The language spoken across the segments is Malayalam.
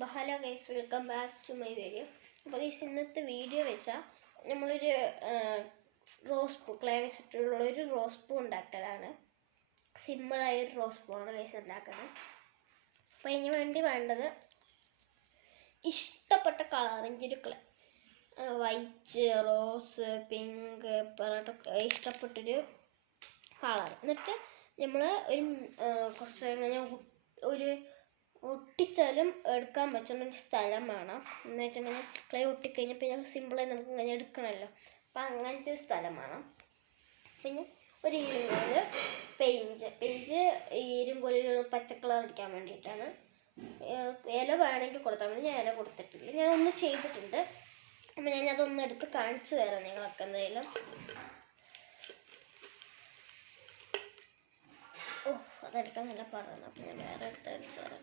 Hello guys, welcome back to my video. അപ്പോൾ ഗൈസ്, ഇന്നത്തെ വീഡിയോ വെച്ചാൽ നമ്മളൊരു റോസ് പൂ ക്ലേ വെച്ചിട്ടുള്ളൊരു റോസ് പൂ ഉണ്ടാക്കലാണ്. സിമ്പിളായൊരു റോസ് പൂ ആണ് ഗൈസ് ഉണ്ടാക്കുന്നത്. അപ്പോൾ അതിന് വേണ്ടി വേണ്ടത് ഇഷ്ടപ്പെട്ട കളറിൻ്റെ ഒരു ക്ലേ, വൈറ്റ്, റോസ്, പിങ്ക്, പറഞ്ഞിട്ടൊക്കെ ഇഷ്ടപ്പെട്ടൊരു കളർ. എന്നിട്ട് നമ്മൾ കുറച്ച് ഇങ്ങനെ ഒരു ഒട്ടിച്ചാലും എടുക്കാൻ പറ്റുന്ന ഒരു സ്ഥലം വേണം. എന്ന് വെച്ചാൽ ഇങ്ങനെ ക്ലേ ഒട്ടിക്കഴിഞ്ഞാൽ പിന്നെ സിമ്പിളായി നമുക്ക് ഇങ്ങനെ എടുക്കണമല്ലോ. അപ്പം അങ്ങനത്തെ ഒരു സ്ഥലം വേണം. പിന്നെ ഒരു ഇരുങ്കോല്, പെയിൻറ്റ് ഇരുങ്കോലിൽ പച്ച കളർ അടിക്കാൻ വേണ്ടിയിട്ടാണ്. ഇല വേണമെങ്കിൽ കൊടുത്താൽ മതി. ഞാൻ ഇല കൊടുത്തിട്ടില്ല, ഞാൻ ഒന്ന് ചെയ്തിട്ടുണ്ട്. അപ്പം ഞാൻ അതൊന്ന് എടുത്ത് കാണിച്ചു തരാം നിങ്ങളൊക്കെ എന്തായാലും. അതെടുക്കാൻ നല്ല പാടാണ്. അപ്പം ഞാൻ വേറെ എടുത്ത് കാണിച്ചു തരാം.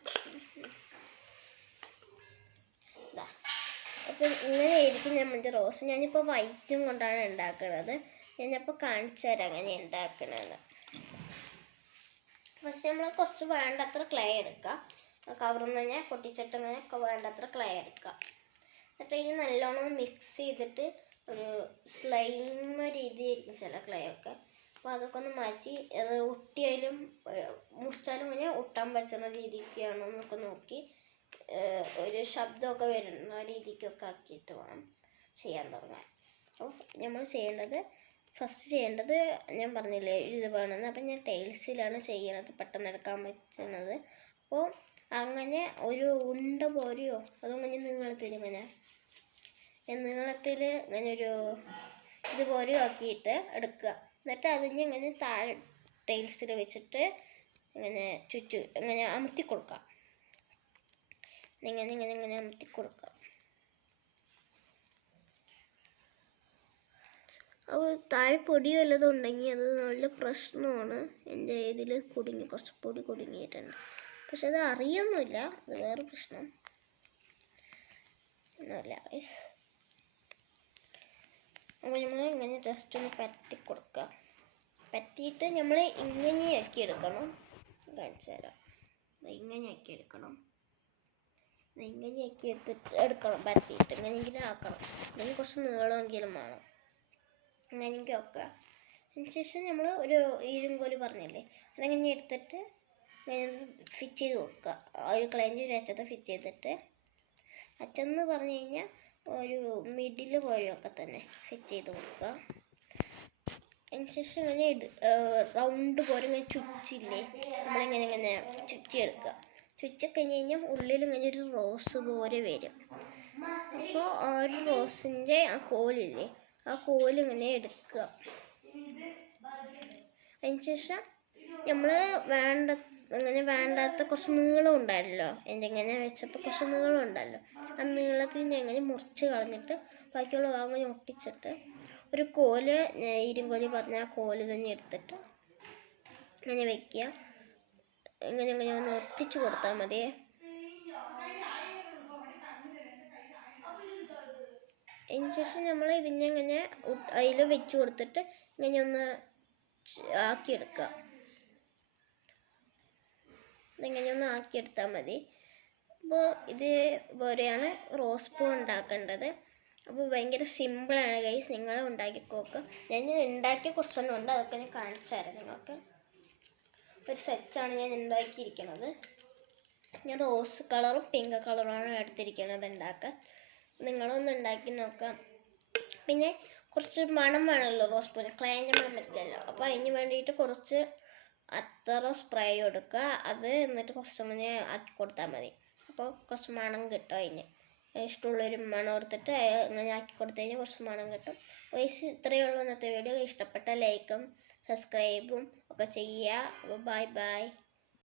അപ്പം ഇങ്ങനെയായിരിക്കും നമ്മുടെ റോസ്. ഞാനിപ്പോൾ വൈറ്റും കൊണ്ടാണ് ഉണ്ടാക്കുന്നത്. ഞാനപ്പോൾ കാണിച്ചു തരാം എങ്ങനെ ഉണ്ടാക്കുന്നത്. ഫസ്റ്റ് നമ്മൾ കുറച്ച് വേണ്ടത്ര ക്ലേ എടുക്കുക. കവറിൽ നിന്ന് തന്നെ പൊട്ടിച്ചിട്ട് ഇങ്ങനെ വേണ്ടത്ര ക്ലേ എടുക്കുക. എന്നിട്ട് ഇത് നല്ലോണം മിക്സ് ചെയ്തിട്ട് ഒരു സ്ലൈം രീതിയായിരിക്കും ചില ക്ലേ ഒക്കെ. അപ്പോൾ അതൊക്കെ ഒന്ന് മാറ്റി അത് ഒട്ടിയാലും മുറിച്ചാലും ഇങ്ങനെ ഒട്ടാൻ പറ്റുന്ന രീതിക്കാണോ എന്നൊക്കെ നോക്കി ഒരു ശബ്ദമൊക്കെ വരുന്ന രീതിക്കൊക്കെ ആക്കിയിട്ട് വേണം ചെയ്യാൻ തുടങ്ങാൻ. അപ്പോൾ നമ്മൾ ഫസ്റ്റ് ചെയ്യേണ്ടത് ഞാൻ പറഞ്ഞില്ലേ ഇത് വേണമെന്ന്. അപ്പം ഞാൻ ടൈൽസിലാണ് ചെയ്യണത്, പെട്ടെന്ന് എടുക്കാൻ പറ്റുന്നത്. അപ്പോൾ അങ്ങനെ ഒരു ഉണ്ട പോലെയോ അതങ്ങനെ നീളത്തിൽ ഇങ്ങനെ ഒരു ഇതുപോലെ ആക്കിയിട്ട് എടുക്കുക. എന്നിട്ട് അതിന് ഇങ്ങനെ താഴെ ടൈൽസിൽ വെച്ചിട്ട് ഇങ്ങനെ ഇങ്ങനെ അമർത്തി കൊടുക്കാം. ഇങ്ങനെ അമർത്തി കൊടുക്കാം. അപ്പോൾ താഴെ പൊടി വല്ലതും ഉണ്ടെങ്കിൽ അത് നല്ല പ്രശ്നമാണ്. എൻ്റെ ഇതിൽ കുറച്ച് പൊടി കുടുങ്ങിയിട്ടുണ്ട്. പക്ഷെ അത് അറിയൊന്നുമില്ല, അത് വേറെ പ്രശ്നം ഒന്നുമില്ല ഗൈസ്. അപ്പോൾ നമ്മൾ ഇങ്ങനെ ജസ്റ്റ് ഒന്ന് പരത്തി കൊടുക്കുക. പറ്റിയിട്ട് നമ്മൾ ഇങ്ങനെയാക്കി എടുക്കണം. കാണിച്ചു തരാം. ഇങ്ങനെയാക്കി എടുക്കണം. ഇങ്ങനെയാക്കി എടുക്കണം. പരത്തിയിട്ട് ഇങ്ങനെയെങ്കിലും ആക്കണം. ഇതിന് കുറച്ച് നീളമെങ്കിലും വേണം. ഇങ്ങനെയെങ്കിലും വെക്കുക. അതിനുശേഷം നമ്മൾ ഒരു ഇരുങ്കോല് പറഞ്ഞില്ലേ, അതങ്ങനെ എടുത്തിട്ട് ഇങ്ങനെ ഫിറ്റ് ചെയ്ത് കൊടുക്കുക. ഒരു ക്ലൈൻ്റെ ഒരു അറ്റത്ത് ഫിറ്റ് ചെയ്തിട്ട്, അറ്റെന്ന് പറഞ്ഞു കഴിഞ്ഞാൽ ഒരു മിഡിൽ പോലെയൊക്കെ തന്നെ ഫിറ്റ് ചെയ്ത് കൊടുക്കുക. അതിനുശേഷം ഇങ്ങനെ റൗണ്ട് പോലെ ഇങ്ങനെ ചുറ്റില്ലേ, നമ്മളിങ്ങനെ ചുറ്റിയെടുക്കുക. ചുറ്റിക്കഴിഞ്ഞ് കഴിഞ്ഞാൽ ഉള്ളിൽ ഇങ്ങനെ ഒരു റോസ് പോലെ വരും. അപ്പോൾ ആ ഒരു റോസിൻ്റെ ആ കോലില്ലേ, ആ കോലിങ്ങനെ എടുക്കുക. അതിനുശേഷം നമ്മൾ വേണ്ടാത്ത കുറച്ച് നീളം ഉണ്ടായല്ലോ, എൻ്റെ ഇങ്ങനെ വെച്ചപ്പോൾ കുറച്ച് നീളം ഉണ്ടല്ലോ, ആ നീളത്തിൽ ഞാൻ ഇങ്ങനെ മുറിച്ച് കളഞ്ഞിട്ട് ബാക്കിയുള്ള ഭാഗം ഒട്ടിച്ചിട്ട് ഒരു കോല്, ഇരുങ്കോലി പറഞ്ഞ ആ കോല് തന്നെ എടുത്തിട്ട് ഇങ്ങനെ വെക്കുക. ഇങ്ങനെ ഒന്ന് ഒട്ടിച്ചു കൊടുത്താൽ മതിയേ. അതിനുശേഷം നമ്മൾ ഇതിങ്ങനെ അതിൽ വെച്ച് കൊടുത്തിട്ട് ഇങ്ങനെ ഒന്ന് ആക്കിയെടുക്കുക. ഇതിങ്ങനെ ഒന്ന് ആക്കിയെടുത്താൽ മതി. അപ്പോൾ ഇതുപോലെയാണ് റോസ് പൂ ഉണ്ടാക്കേണ്ടത്. അപ്പോൾ ഭയങ്കര സിമ്പിളാണ് ഗൈസ്, നിങ്ങൾ ഉണ്ടാക്കിക്കോക്കുക. ഞാൻ ഉണ്ടാക്കിയ കുറച്ചെണ്ണം ഉണ്ട്, അതൊക്കെ ഞാൻ കാണിച്ചു തരാം നിങ്ങൾക്ക്. ഒരു സെറ്റാണ് ഞാൻ ഉണ്ടാക്കിയിരിക്കുന്നത്. ഞാൻ റോസ് കളറും പിങ്ക് കളറുമാണ് എടുത്തിരിക്കുന്നത് ഉണ്ടാക്കാൻ. നിങ്ങളൊന്ന് ഉണ്ടാക്കി നോക്കാം. പിന്നെ കുറച്ച് മണം വേണമല്ലോ റോസ് പൂവിന്, ക്ലേൻ്റെ മണം പറ്റില്ലല്ലോ. അപ്പോൾ അതിന് വേണ്ടിയിട്ട് കുറച്ച് അത്തറ സ്പ്രേ കൊടുക്കുക. അത് എന്നിട്ട് കുറച്ചങ്ങനെ ആക്കി കൊടുത്താൽ മതി. അപ്പോൾ കുറച്ച് മണം കിട്ടും. അതിന് ഇഷ്ടമുള്ളൊരു മണം എടുത്തിട്ട് അങ്ങനെ ആക്കി കൊടുത്തു കഴിഞ്ഞാൽ കുറച്ച് മണം കിട്ടും. വയസ്സ് ഇത്രയേ ഉള്ളൂ ഇന്നത്തെ വീഡിയോ. ഇഷ്ടപ്പെട്ട ലൈക്കും സബ്സ്ക്രൈബും ഒക്കെ ചെയ്യുക. Bye bye.